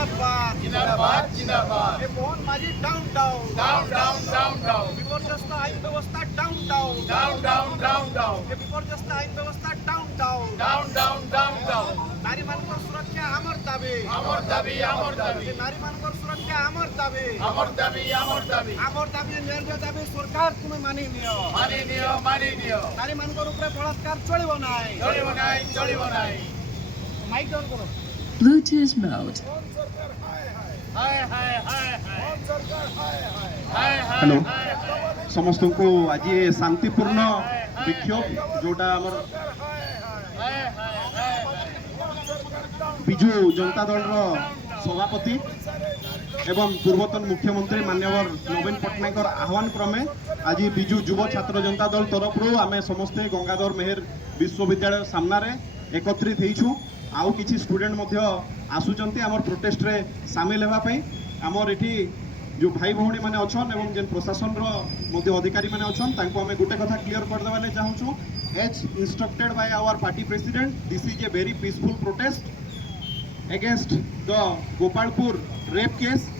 जिंदाबाद जिंदाबाद जिंदाबाद Mohan Majhi down down down down down down विपर्यस्त आईन व्यवस्था down down down down down down विपर्यस्त आईन व्यवस्था down down down down down down नारी मानकर सुरक्षा आमर दाबी आमर दाबी आमर दाबी नारी मानकर सुरक्षा आमर दाबी आमर दाबी आमर दाबी आमर दाबी न्याय दाबी सरकार তুমি মানি নিও मानी नियो नारी मानकर উপরে বলাৎকার চলিব নাই चलिबो नाई মাইক অন করো Bluetooth mode. हाय हाय हाय हाय हाय हेलो समस्त को आज ये शांतिपूर्ण विक्षोभ जोटा आमर विजु जनता दल सभापति एवं पूर्वतन मुख्यमंत्री माननीय नवीन पट्टनायक आह्वान क्रमे आज विजु युव छात्र जनता दल तरफ आम समस्ते गंगाधर मेहर विश्वविद्यालय सामने एकत्रित होइछु आउ किछि स्टूडेंट मध्य आसुचंती आमर प्रोटेस्ट रे शामिल हेबा पई आमर एठी जो भाई भौणी माने अछन एवं जेन प्रशासन रो मध्य अधिकारी माने अछन तांको हमें गोटे कथा क्लियर कर देबा ले चाहूछु as instructed by our party president this is a very peaceful protest against the Gopalpur rape case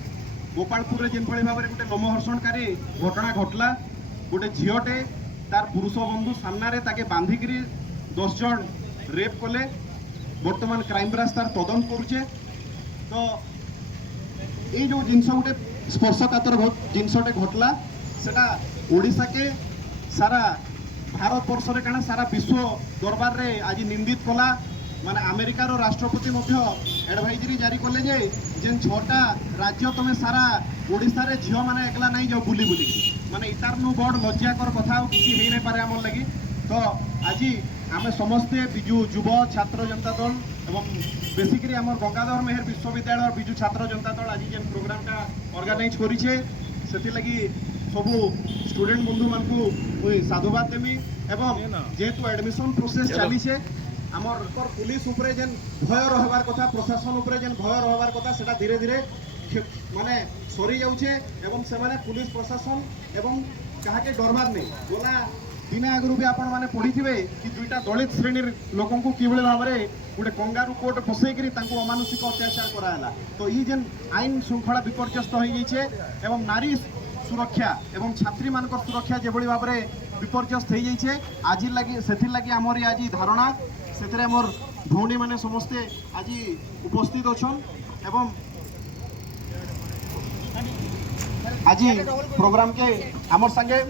Gopalpur रे जेन भली भाबरे गोटे लोमहर्षणकारी घटना घटला गोटे झियोटे तार पुरुष बंधु सामने रे ताके बांधिकरी 10 जन रेप कले बर्तमान क्राइम ब्रांच तार तदंत करुचे तो ये जो जिनस गोटे स्पर्शकातर जिनसटे घटला सेटा ओडिशा के सारा भारत वर्ष रे काना सारा विश्व दरबार रे आज निंदित कला माने अमेरिकार राष्ट्रपति मध्य एडवाइजरी जारी कले जे जेन 6टा राज्य तमे सारा ओडिशा रे झियो माने एकला नहीं जाओ बुली बुली माने इतार नु बड़ लज्जाकर कथा किछि हेइ नै पारे हमर लागि तो आज आम समस्ते विजु युव छात्र जनता दल एवं बेसिकली आम गंगाधर मेहर विश्वविद्यालय और विजु छात्र जनता दल आज जेन प्रोग्रामटा ऑर्गेनाइज करिछे सेति लगी सबू स्टूडेंट बंधु मान को साधुवाद देमी एवं जेहेतु एडमिशन प्रोसेस चलीछे आमर पुलिस उपरे जेन भय रहबार कथा प्रशासन उपरे जेन भय रहबार कथा सेटा धीरे धीरे माने सरी जाउछे एवं से माने पुलिस प्रशासन एवं काहाके डरबार नहीं बोला दिन आगु भी आपण मैंने पढ़ी थे कि दुईटा दलित श्रेणी लोक किभली भाव में गोटे कंगारू कोर्ट फसैक अमानुषिक अत्याचार कराला तो ये जेन आईन श्रृंखला विपर्यस्त हो जाइए एवं नारी सुरक्षा एवं छात्री मान सुरक्षा जो भाव में विपर्यस्त हो जाइए आज लगी से लगी आमर आज धारणा से आमर भौणी मैंने समस्ते आज उपस्थित अच्छन एवं आज प्रोग्राम के आमर संगे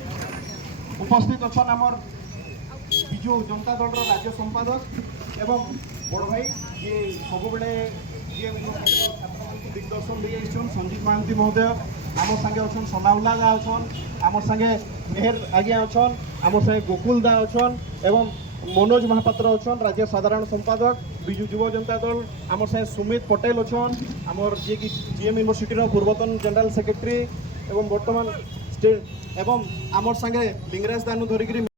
उपस्थित अच्छा आमर विजु जनता दल राज्य संपादक एवं बड़ भाई ये सब बेले ये छात्र दिग्दर्शन दिए संजीत महांती महोदय आम संगे अच्छा सोनाउल्ला दा अच्छन आम संगे मेहर आज्ञा अच्छन आम संगे गोकुल दा अच्छन एवं मनोज महापात्र अच्छन राज्य साधारण संपादक विजु युव जनता दल आम संगे सुमित पटेल अच्छन आमर जी कि जीएम यूनिवर्सिटी पूर्वतन जनरल सेक्रेटरी एवं बर्तमान एवं आमर संगे लिंगराज दानू धरिकी